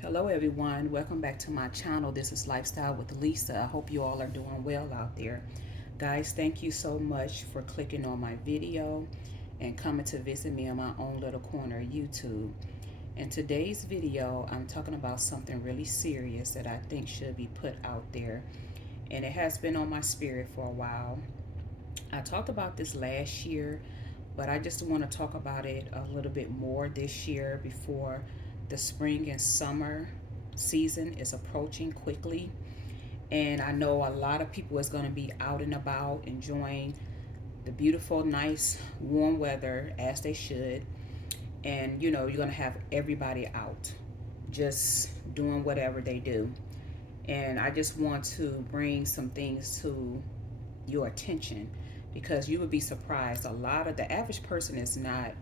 Hello everyone, welcome back to my channel. This is Lifestyle with Lisa. I hope you all are doing well out there. Guys, thank you so much for clicking on my video and coming to visit me on my own little corner of YouTube. In today's video, I'm talking about something really serious that I think should be put out there. And it has been on my spirit for a while. I talked about this last year, but I just want to talk about it a little bit more this year before the spring and summer season is approaching quickly. And I know a lot of people is going to be out and about enjoying the beautiful, nice, warm weather as they should. And you're going to have everybody out just doing whatever they do. And I just want to bring some things to your attention because you would be surprised. A lot of the average person is not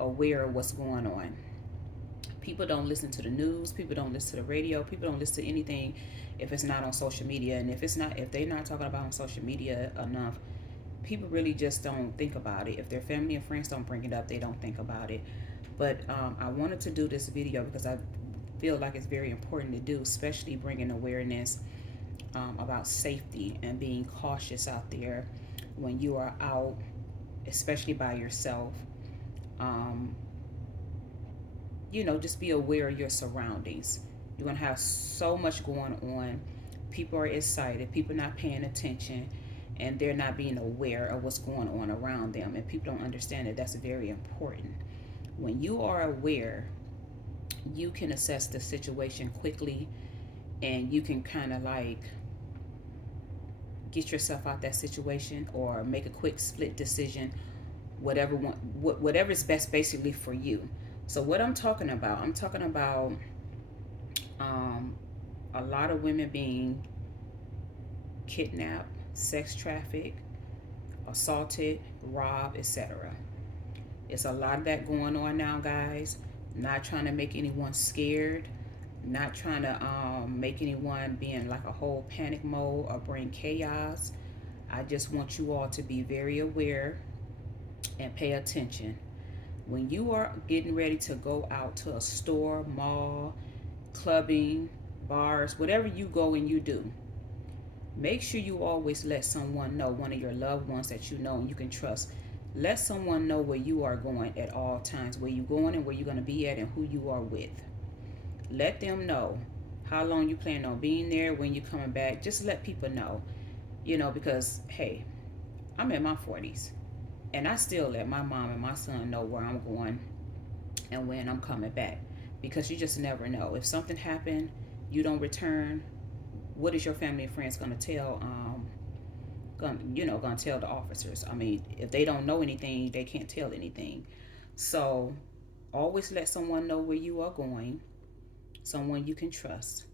aware of what's going on. People don't listen to the news, people don't listen to the radio, people don't listen to anything if it's not on social media. And if they're not talking about on social media enough, people really just don't think about it. If their family and friends don't bring it up, they don't think about it. But I wanted to do this video because I feel like it's very important to do, especially bringing awareness about safety and being cautious out there when you are out, especially by yourself. Um, just be aware of your surroundings. You're going to have so much going on. People are excited, people not paying attention, and they're not being aware of what's going on around them. And people don't understand that that's very important. When you are aware, you can assess the situation quickly and you can kind of like get yourself out that situation or make a quick split decision, whatever is best basically for you. So what I'm talking about um, a lot of women being kidnapped, sex trafficked, assaulted, robbed, etc. It's a lot of that going on now, guys. Not trying to make anyone scared, not trying to make anyone be in like a whole panic mode or bring chaos. I just want you all to be very aware and pay attention. When you are getting ready to go out to a store, mall, clubbing, bars, whatever you go and you do, make sure you always let someone know, one of your loved ones that you know and you can trust. Let someone know where you are going at all times, where you're going and where you're going to be at and who you are with. Let them know how long you plan on being there, when you're coming back. Just let people know, because hey, I'm in my 40s and I still let my mom and my son know where I'm going and when I'm coming back, because you just never know. If something happened, you don't return, what is your family and friends going to tell going to tell the officers? I mean, if they don't know anything, they can't tell anything. So always let someone know where you are going, someone you can trust,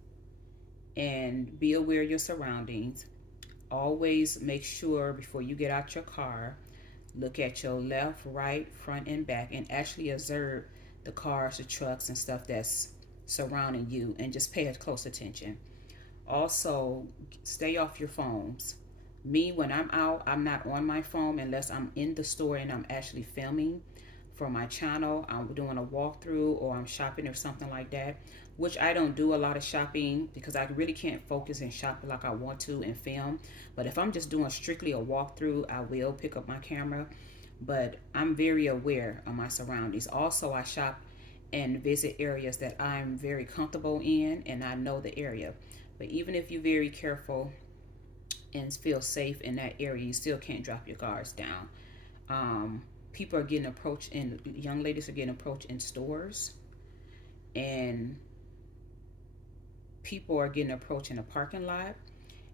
and be aware of your surroundings. Always make sure before you get out your car, look at your left, right, front, and back, and actually observe the cars, the trucks, and stuff that's surrounding you, and just pay close attention. Also, stay off your phones. Me, when I'm out, I'm not on my phone unless I'm in the store and I'm actually filming for my channel. I'm doing a walkthrough or I'm shopping or something like that, which I don't do a lot of shopping because I really can't focus and shop like I want to and film. But if I'm just doing strictly a walkthrough, I will pick up my camera. But I'm very aware of my surroundings. Also, I shop and visit areas that I'm very comfortable in and I know the area. But even if you're very careful and feel safe in that area, you still can't drop your guards down. People are getting approached, and young ladies are getting approached in stores, and people are getting approached in a parking lot.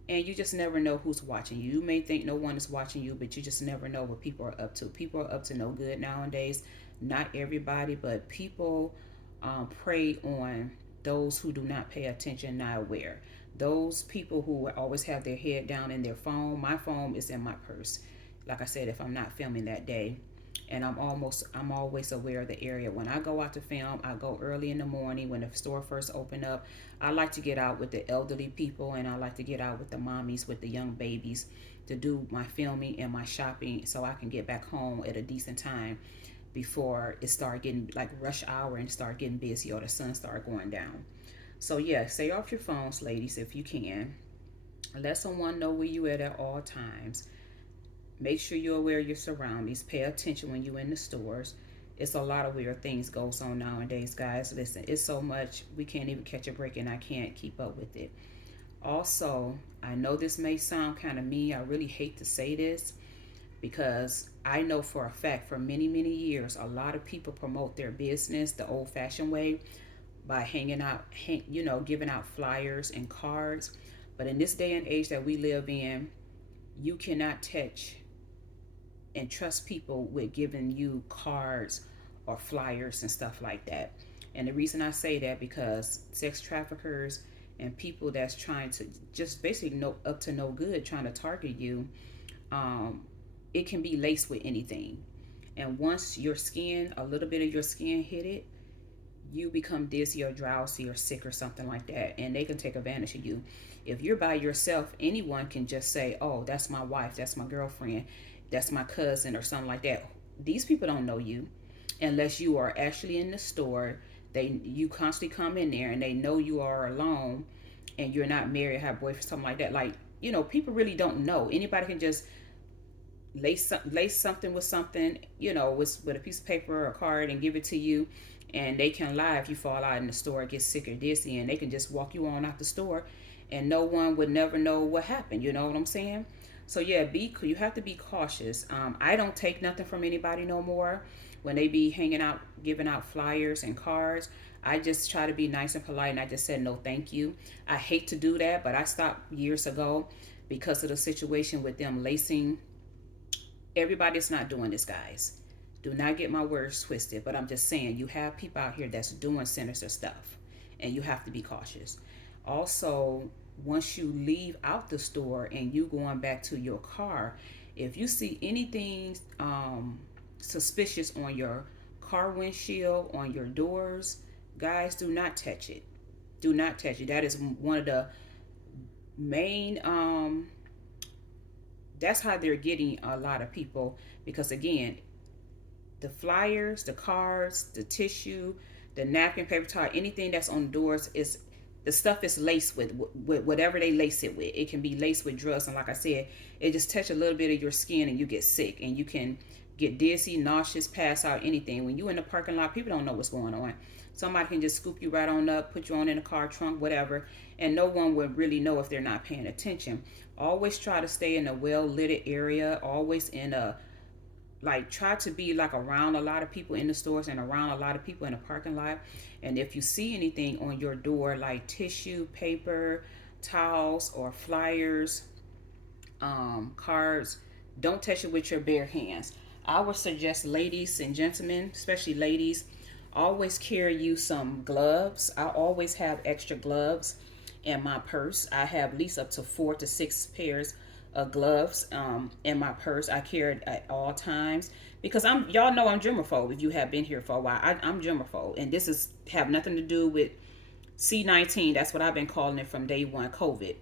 And you just never know who's watching you. You may think no one is watching you, but you just never know what people are up to. People are up to no good nowadays. Not everybody, but people prey on those who do not pay attention, not aware. Those people who always have their head down in their phone. My phone is in my purse. Like I said, if I'm not filming that day, and I'm always aware of the area. When I go out to film, I go early in the morning when the store first open up. I like to get out with the elderly people, and I like to get out with the mommies with the young babies to do my filming and my shopping so I can get back home at a decent time. before it start getting like rush hour and start getting busy or the sun start going down. So yeah, stay off your phones, ladies, if you can. Let someone know where you at all times. Make sure you're aware of your surroundings. Pay attention when you're in the stores. It's a lot of weird things goes on nowadays, guys. Listen, it's so much we can't even catch a break, and I can't keep up with it. Also, I know this may sound kind of mean. I really hate to say this because I know for a fact for many, many years, a lot of people promote their business the old fashioned way by giving out flyers and cards. But in this day and age that we live in, you cannot touch and trust people with giving you cards or flyers and stuff like that. And the reason I say that because sex traffickers and people that's trying to just basically up to no good trying to target you, it can be laced with anything. And once your skin, a little bit of your skin hit it, you become dizzy or drowsy or sick or something like that, and they can take advantage of you. If you're by yourself, anyone can just say, oh, that's my wife, that's my girlfriend, that's my cousin or something like that. These people don't know you unless you are actually in the store. You constantly come in there and they know you are alone and you're not married, have a boyfriend, something like that. Like, people really don't know. Anybody can just lace something with something, with a piece of paper or a card and give it to you. And they can lie if you fall out in the store, get sick or dizzy, and they can just walk you on out the store and no one would never know what happened. You know what I'm saying? So yeah, you have to be cautious. I don't take nothing from anybody no more. When they be hanging out, giving out flyers and cards, I just try to be nice and polite, and I just said no thank you. I hate to do that, but I stopped years ago because of the situation with them lacing. Everybody's not doing this, guys. Do not get my words twisted, but I'm just saying you have people out here that's doing sinister stuff, and you have to be cautious. Also, once you leave out the store and you going back to your car, if you see anything suspicious on your car windshield, on your doors, guys, do not touch it. Do not touch it. That is one of the main that's how they're getting a lot of people, because again, the flyers, the cards, the tissue, the napkin, paper towel, anything that's on doors is the stuff is laced with whatever they lace it with. It can be laced with drugs, and like I said, it just touch a little bit of your skin and you get sick and you can get dizzy, nauseous, pass out, anything. When you in the parking lot, people don't know what's going on. Somebody can just scoop you right on up, put you on in a car trunk, whatever, and no one would really know if they're not paying attention. Always try to stay in a well-lit area, always try to be like around a lot of people in the stores and around a lot of people in the parking lot. And if you see anything on your door like tissue, paper, towels, or flyers, cards, don't touch it with your bare hands. I would suggest, ladies and gentlemen, especially ladies, always carry you some gloves. I always have extra gloves in my purse. I have at least up to 4 to 6 pairs of gloves in my purse. I carry it at all times because y'all know I'm germaphobe. If you have been here for a while, I'm germaphobe, and this is have nothing to do with C-19. That's what I've been calling it from day one, COVID.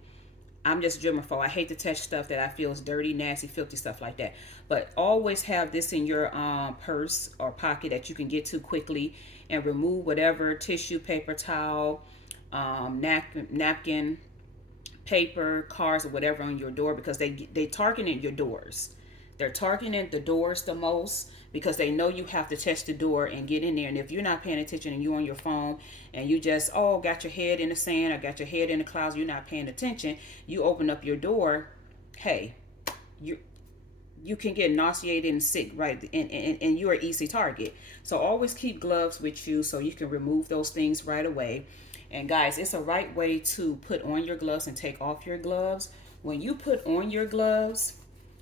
I'm just germaphobe. I hate to touch stuff that I feel is dirty, nasty, filthy, stuff like that. But always have this in your purse or pocket that you can get to quickly and remove whatever tissue, paper, towel, napkin, paper, cards, or whatever on your door, because they targeting your doors. They're targeting the doors the most because they know you have to touch the door and get in there. And if you're not paying attention and you're on your phone and you just got your head in the sand or got your head in the clouds, you're not paying attention, you open up your door, hey, you can get nauseated and sick, right? And you're an easy target. So always keep gloves with you so you can remove those things right away. And guys, it's a right way to put on your gloves and take off your gloves. When you put on your gloves,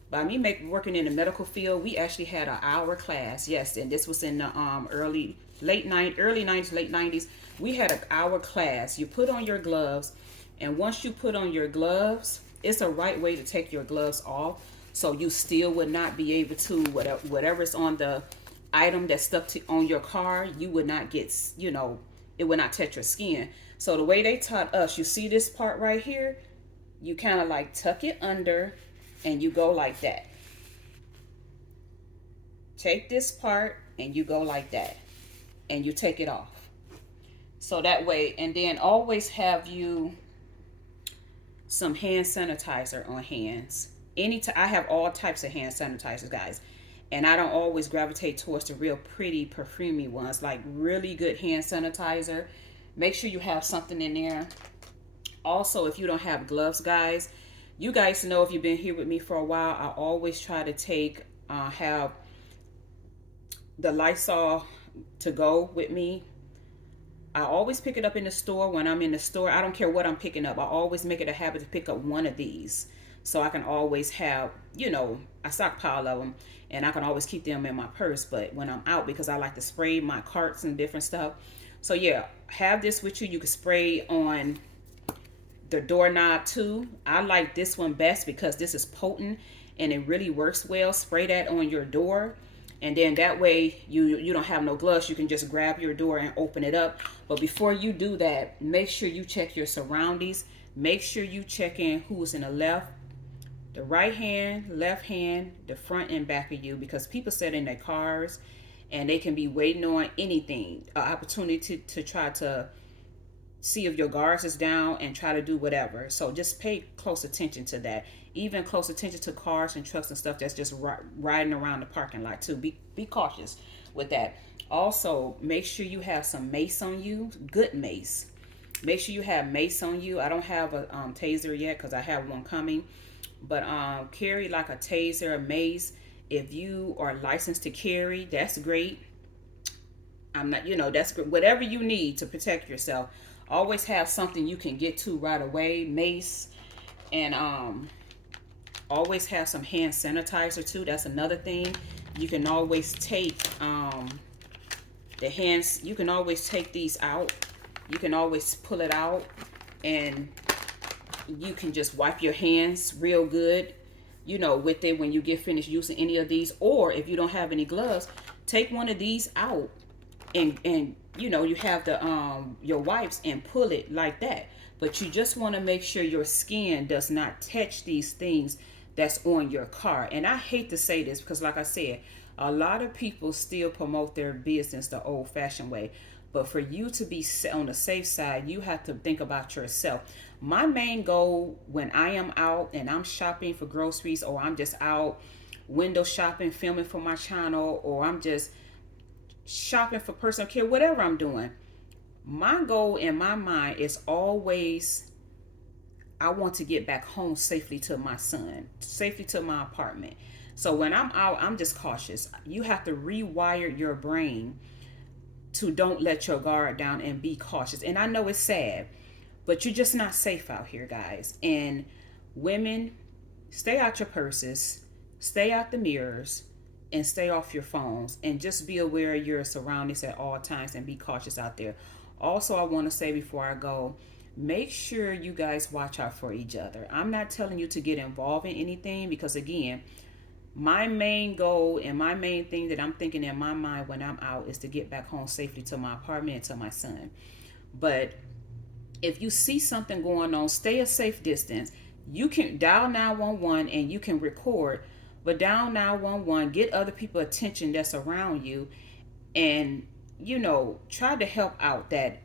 by me working in the medical field, we actually had an hour class. Yes, and this was in the early 90s, late 90s. We had an hour class. You put on your gloves, and once you put on your gloves, it's a right way to take your gloves off, so you still would not be able to, whatever's on the item that's stuck on your car, you would not get, it would not touch your skin. So the way they taught us, you see this part right here, you kind of like tuck it under and you go like that. take this part and you go like that, and you take it off. So that way, and then always have you some hand sanitizer on hands. I have all types of hand sanitizers, guys, and I don't always gravitate towards the real pretty perfumey ones. Like really good hand sanitizer, make sure you have something in there. Also, if you don't have gloves, guys, you guys know, if you've been here with me for a while, I always try to have the Lysol to go with me. I always pick it up in the store. When I'm in the store, I don't care what I'm picking up, I always make it a habit to pick up one of these, so I can always have, I stockpile of them, and I can always keep them in my purse. But when I'm out, because I like to spray my carts and different stuff, so yeah, have this with you. You can spray on the doorknob too. I like this one best because this is potent and it really works well. Spray that on your door, and then that way you don't have no gloves. You can just grab your door and open it up. But before you do that, make sure you check your surroundings. Make sure you check in who's in the left, the right hand, left hand, the front and back of you, because people sit in their cars and they can be waiting on anything, an opportunity to try to see if your guards is down and try to do whatever. So just pay close attention to that. Even close attention to cars and trucks and stuff that's just riding around the parking lot too. Be cautious with that. Also, make sure you have some mace on you, good mace. Make sure you have mace on you. I don't have a taser yet because I have one coming, but carry like a taser, a mace. If you are licensed to carry, that's great. I'm not, that's good. Whatever you need to protect yourself, always have something you can get to right away. Mace, and always have some hand sanitizer too. That's another thing. You can always take the hands, you can always take these out. You can always pull it out, and you can just wipe your hands real good, with it when you get finished using any of these. Or if you don't have any gloves, take one of these out, and you have the your wipes, and pull it like that. But you just want to make sure your skin does not touch these things that's on your car. And I hate to say this, because like I said, a lot of people still promote their business the old-fashioned way. But for you to be on the safe side, you have to think about yourself. My main goal when I am out and I'm shopping for groceries, or I'm just out window shopping, filming for my channel, or I'm just shopping for personal care, whatever I'm doing, my goal in my mind is always, I want to get back home safely to my son, safely to my apartment. So when I'm out, I'm just cautious. You have to rewire your brain to don't let your guard down and be cautious. And I know it's sad, but you're just not safe out here, guys. And women, stay out your purses, stay out the mirrors, and stay off your phones, and just be aware of your surroundings at all times and be cautious out there. Also, I want to say before I go, make sure you guys watch out for each other. I'm not telling you to get involved in anything, because again, my main goal and my main thing that I'm thinking in my mind when I'm out is to get back home safely to my apartment and to my son. But if you see something going on, stay a safe distance. You can dial 911 and you can record, but dial 911, get other people attention that's around you, and try to help out that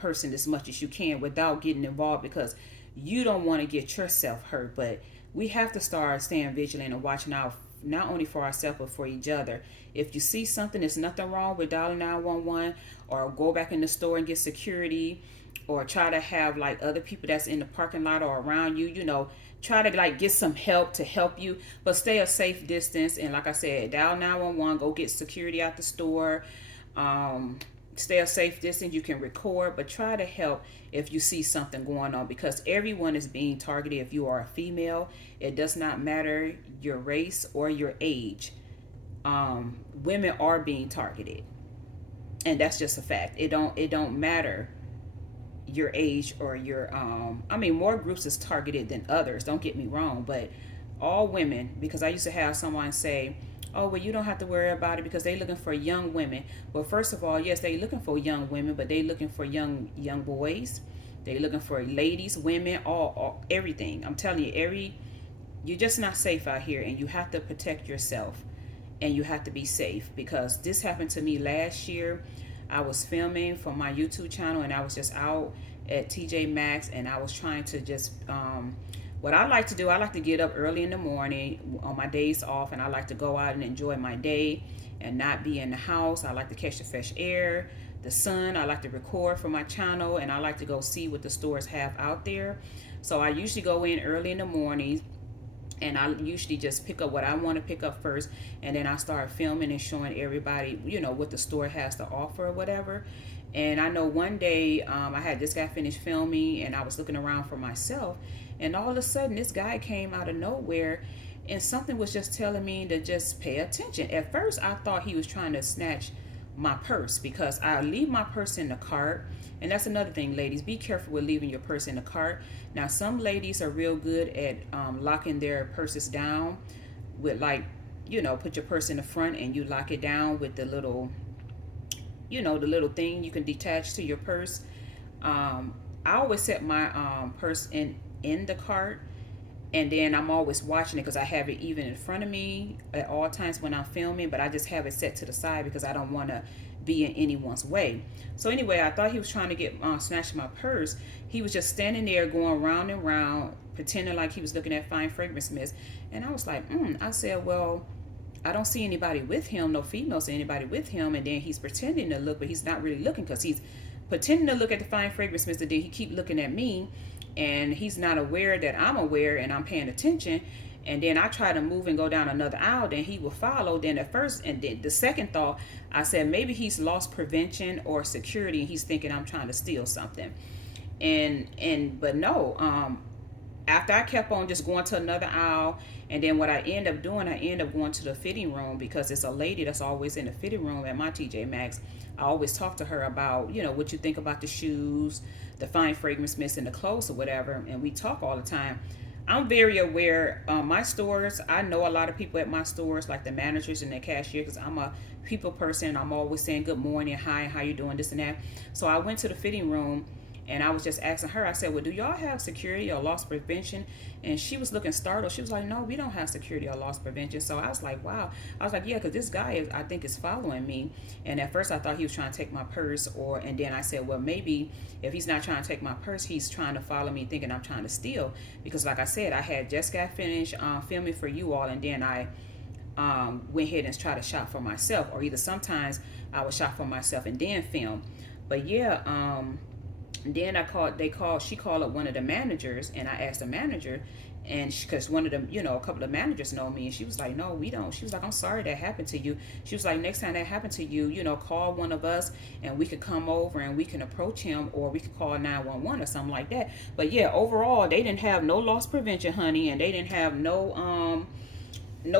person as much as you can without getting involved, because you don't want to get yourself hurt. But we have to start staying vigilant and watching out, not only for ourselves but for each other. If you see something, there's nothing wrong with dialing 911, or go back in the store and get security, or try to have like other people that's in the parking lot or around you, try to like get some help to help you, but stay a safe distance. And like I said, dial 911, go get security out the store. Stay a safe distance. You can record, but try to help if you see something going on, because everyone is being targeted. If you are a female, it does not matter your race or your age. Women are being targeted, and that's just a fact. It don't matter your age or your more groups is targeted than others, don't get me wrong, but all women, because I used to have someone say, oh, well, you don't have to worry about it because they're looking for young women. Well, first of all, yes, they're looking for young women, but they're looking for young boys. They're looking for ladies, women, all everything. I'm telling you, you're just not safe out here, and you have to protect yourself. and you have to be safe, because this happened to me last year. I was filming for my YouTube channel, and I was just out at TJ Maxx, and I was trying to just what I like to do, I like to get up early in the morning on my days off, and I like to go out and enjoy my day and not be in the house. I like to catch the fresh air, the sun. I like to record for my channel, and I like to go see what the stores have out there. So I usually go in early in the morning, and I usually just pick up what I want to pick up first, and then I start filming and showing everybody, you know, what the store has to offer or whatever. And I know one day I had just got finished filming, and I was looking around for myself, and all of a sudden this guy came out of nowhere, and something was just telling me to just pay attention. At first I thought he was trying to snatch my purse, because I leave my purse in the cart. And that's another thing, ladies, be careful with leaving your purse in the cart. Now, some ladies are real good at locking their purses down with, like, you know, put your purse in the front and you lock it down with the little, you know, the little thing you can detach to your purse. I always set my purse in the cart, and then I'm always watching it, because I have it even in front of me at all times when I'm filming, but I just have it set to the side because I don't want to be in anyone's way. So anyway, I thought he was trying to get snatch my purse. He was just standing there going round and round, pretending like he was looking at fine fragrance mist. And I was like, I said, well, I don't see anybody with him, no females or anybody with him. And then he's pretending to look, but he's not really looking, because he's pretending to look at the fine fragrance mist, and then he keep looking at me, and he's not aware that I'm aware and I'm paying attention. And then I try to move and go down another aisle, then he will follow. Then at first, and then the second thought, I said maybe he's lost prevention or security, and he's thinking I'm trying to steal something. But no, after I kept on just going to another aisle, and then what I end up doing, I end up going to the fitting room, because it's a lady that's always in the fitting room at my TJ Maxx. I always talk to her about, you know, what you think about the shoes, the fine fragrance mist, and the clothes or whatever, and we talk all the time. I'm very aware. My stores, I know a lot of people at my stores, like the managers and the cashier, because I'm a people person. I'm always saying good morning, hi, how you doing, this and that. So I went to the fitting room, and I was just asking her, I said, well, do y'all have security or loss prevention? And she was looking startled. She was like, no, we don't have security or loss prevention. So I was like, wow. I was like, yeah, because this guy, I think, is following me. And at first I thought he was trying to take my purse, and then I said, well, maybe if he's not trying to take my purse, he's trying to follow me thinking I'm trying to steal. Because like I said, I had just got finished filming for you all, and then I went ahead and tried to shop for myself, or either sometimes I would shop for myself and then film. But yeah, then she called up one of the managers, and I asked the manager, and because one of them, you know, a couple of managers know me, and she was like, no, we don't. She was like, I'm sorry that happened to you. She was like, next time that happened to you, you know, call one of us, and we could come over and we can approach him, or we could call 911 or something like that. But yeah, overall, they didn't have no loss prevention, honey, and they didn't have no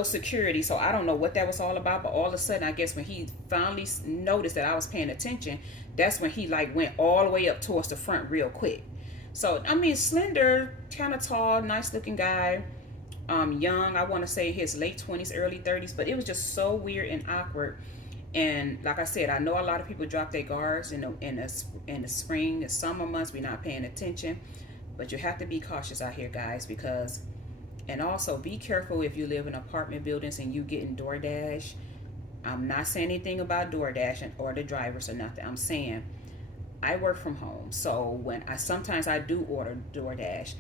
security. So I don't know what that was all about, but all of a sudden, I guess when he finally noticed that I was paying attention, that's when he like went all the way up towards the front real quick. So I mean, slender, kind of tall, nice looking guy, young, I want to say his late 20s, early 30s, but it was just so weird and awkward. And like I said, I know a lot of people drop their guards in the spring, the summer months. We're not paying attention, but you have to be cautious out here, guys, because, and also be careful if you live in apartment buildings and you getting DoorDash. I'm not saying anything about DoorDash or the drivers or nothing. I'm saying I work from home, so when sometimes I do order DoorDash,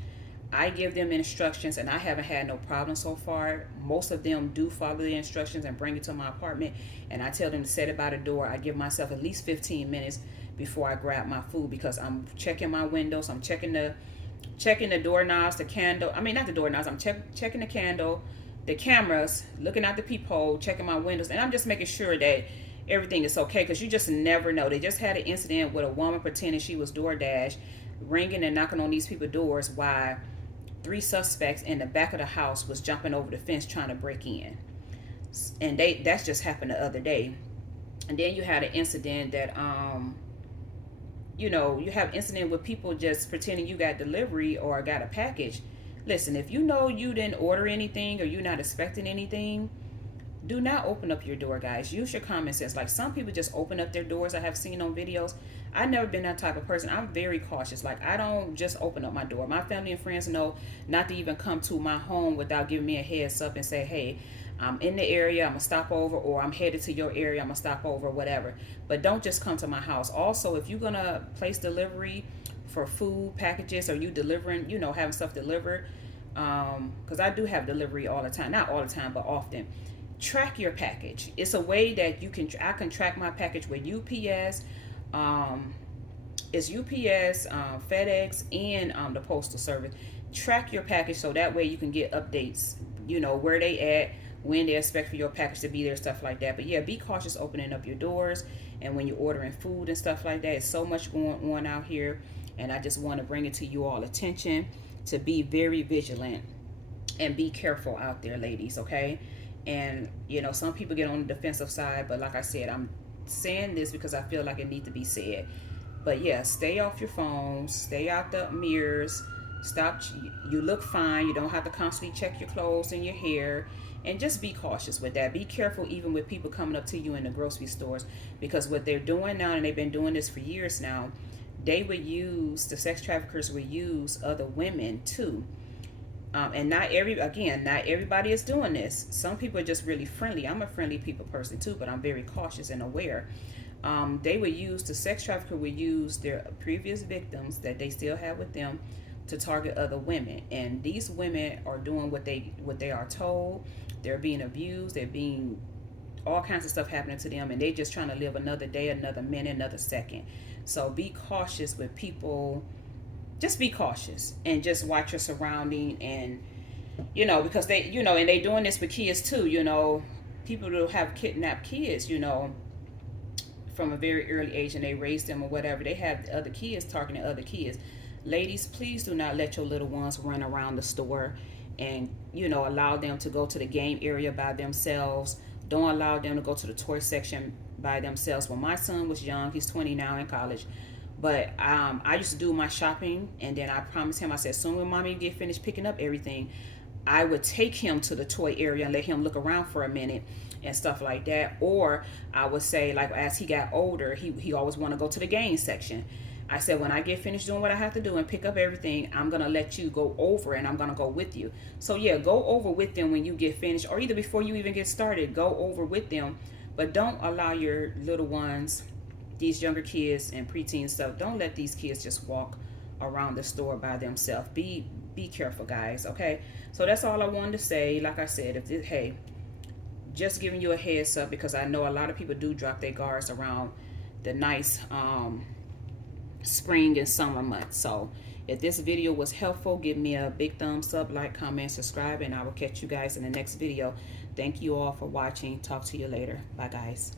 I give them instructions, and I haven't had no problem so far. Most of them do follow the instructions and bring it to my apartment, and I tell them to set it by the door. I give myself at least 15 minutes before I grab my food, because I'm checking my windows, I'm checking the doorknobs, the candle. I mean, not the doorknobs. I'm checking the candle, the cameras, looking out the peephole, checking my windows, and I'm just making sure that everything is okay, because you just never know. They just had an incident with a woman pretending she was DoorDash, ringing and knocking on these people's doors, while 3 suspects in the back of the house was jumping over the fence trying to break in. And that's just happened the other day. And then you had an incident that you know, you have incident with people just pretending you got delivery or got a package. Listen, if you know you didn't order anything or you're not expecting anything, do not open up your door, guys. Use your common sense. Like, some people just open up their doors. I have seen on videos. I've never been that type of person. I'm very cautious. Like, I don't just open up my door. My family and friends know not to even come to my home without giving me a heads up and say, hey, I'm in the area, I'm gonna stop over, or I'm headed to your area, I'm gonna stop over, whatever. But don't just come to my house. Also, if you're gonna place delivery for food packages, or you delivering, you know, having stuff delivered, because I do have delivery all the time, not all the time, but often. Track your package. It's a way that you can, I can track my package with UPS. Um, it's UPS, FedEx, and the Postal Service. Track your package so that way you can get updates, you know, where they at, when they expect for your package to be there, stuff like that. But yeah, be cautious opening up your doors and when you're ordering food and stuff like that. It's so much going on out here, and I just want to bring it to you all attention to be very vigilant and be careful out there, ladies, okay? And you know, some people get on the defensive side, but like I said, I'm saying this because I feel like it needs to be said. But yeah, stay off your phones, stay out the mirrors, stop. You look fine. You don't have to constantly check your clothes and your hair. And just be cautious with that. Be careful even with people coming up to you in the grocery stores, because what they're doing now, and they've been doing this for years now, they would use, the sex traffickers would use other women too. And not everybody is doing this. Some people are just really friendly. I'm a friendly people person too, but I'm very cautious and aware. They would use, the sex trafficker would use their previous victims that they still have with them to target other women, and these women are doing what they are told. They're being abused. They're being, all kinds of stuff happening to them, and they just trying to live another day, another minute, another second. So be cautious with people. Just be cautious and just watch your surrounding, and you know, because they, you know, and they doing this with kids too. You know, people who have kidnapped kids, you know, from a very early age, and they raise them or whatever. They have other kids targeting other kids. Ladies, please do not let your little ones run around the store, and you know, allow them to go to the game area by themselves. Don't allow them to go to the toy section by themselves. When my son was young, he's 20 now, in college, but I used to do my shopping, and then I promised him, I said, soon when mommy get finished picking up everything, I would take him to the toy area and let him look around for a minute and stuff like that. Or I would say, like, as he got older, he always want to go to the game section. I said, when I get finished doing what I have to do and pick up everything, I'm going to let you go over, and I'm going to go with you. So yeah, go over with them when you get finished, or either before you even get started, go over with them. But don't allow your little ones, these younger kids and preteen stuff, don't let these kids just walk around the store by themselves. Be careful, guys, okay? So that's all I wanted to say. Like I said, if this, hey, just giving you a heads up, because I know a lot of people do drop their guards around the nice spring and summer months. So if this video was helpful, give me a big thumbs up, like, comment, subscribe, and I will catch you guys in the next video. Thank you all for watching. Talk to you later. Bye, guys.